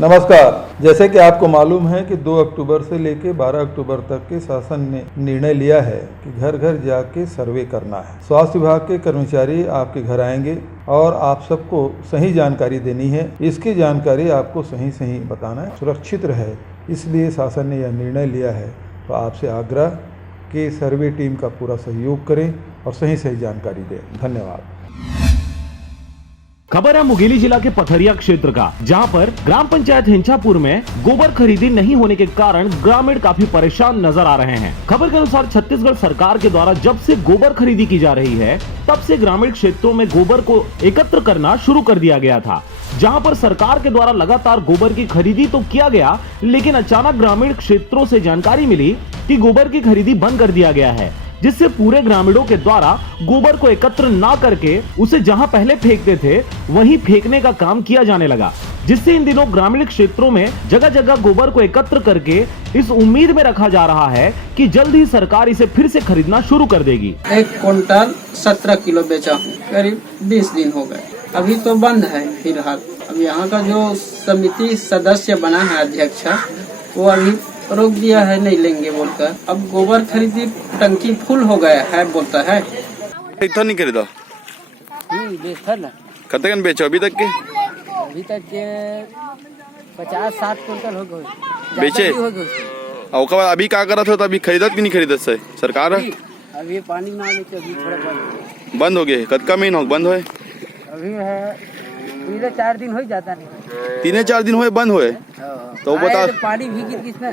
नमस्कार। जैसे कि आपको मालूम है कि 2 अक्टूबर से लेकर 12 अक्टूबर तक के शासन ने निर्णय लिया है कि घर घर जाके सर्वे करना है। स्वास्थ्य विभाग के कर्मचारी आपके घर आएंगे और आप सबको सही जानकारी देनी है। इसकी जानकारी आपको सही बताना है, सुरक्षित रहे, इसलिए शासन ने यह निर्णय लिया है। तो आपसे आग्रह कि सर्वे टीम का पूरा सहयोग करें और सही जानकारी दें। धन्यवाद। खबर है मुंगेली जिला के पथरिया क्षेत्र का, जहां पर ग्राम पंचायत हिंचापुर में गोबर खरीदी नहीं होने के कारण ग्रामीण काफी परेशान नजर आ रहे हैं। खबर के अनुसार छत्तीसगढ़ सरकार के द्वारा जब से गोबर खरीदी की जा रही है, तब से ग्रामीण क्षेत्रों में गोबर को एकत्र करना शुरू कर दिया गया था। जहां पर सरकार के द्वारा लगातार गोबर की खरीदी तो किया गया, लेकिन अचानक ग्रामीण क्षेत्रों से जानकारी मिली कि गोबर की खरीदी बंद कर दिया गया है, जिससे पूरे ग्रामीणों के द्वारा गोबर को एकत्र ना करके उसे जहां पहले फेंकते थे वहीं फेंकने का काम किया जाने लगा, जिससे इन दिनों ग्रामीण क्षेत्रों में जगह जगह गोबर को एकत्र करके इस उम्मीद में रखा जा रहा है कि जल्द ही सरकार इसे फिर से खरीदना शुरू कर देगी। 1 क्विंटल 17 किलो बेचा हूँ, करीब 20 दिन हो गए। अभी तो बंद है फिलहाल। अब यहाँ का जो समिति सदस्य बना है अध्यक्ष, वो अभी रोक दिया है, नहीं लेंगे बोलकर। अब गोबर खरीदी टंकी फुल हो गया है बोलता है। इतना नहीं खरीदा? बेचता ना। कतन बेचो अभी तक के? अभी तक के 50-60 क्विंटल हो गए। बेचे? और बाद अभी क्या करा था? तो अभी खरीदत कि नहीं खरीदत से सरकार? अभी पानी ना लेके अभी थोड़ा बंद हो गए। कतका महीना हो बंद होए? अभी है 3-4 दिन हो जाता नहीं। 3-4 दिन हुए बंद हुए। तो बता, पानी भी किसने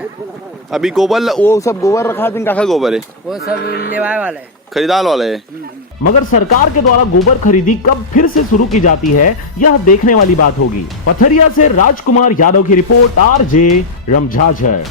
अभी गोबर वो सब गोबर रखा दिन का गोबर है, वो सब लेवाए वाला है, खरीदार वाला है। मगर सरकार के द्वारा गोबर खरीदी कब फिर से शुरू की जाती है, यह देखने वाली बात होगी। पथरिया से राजकुमार यादव की रिपोर्ट, RJ रमझाझर।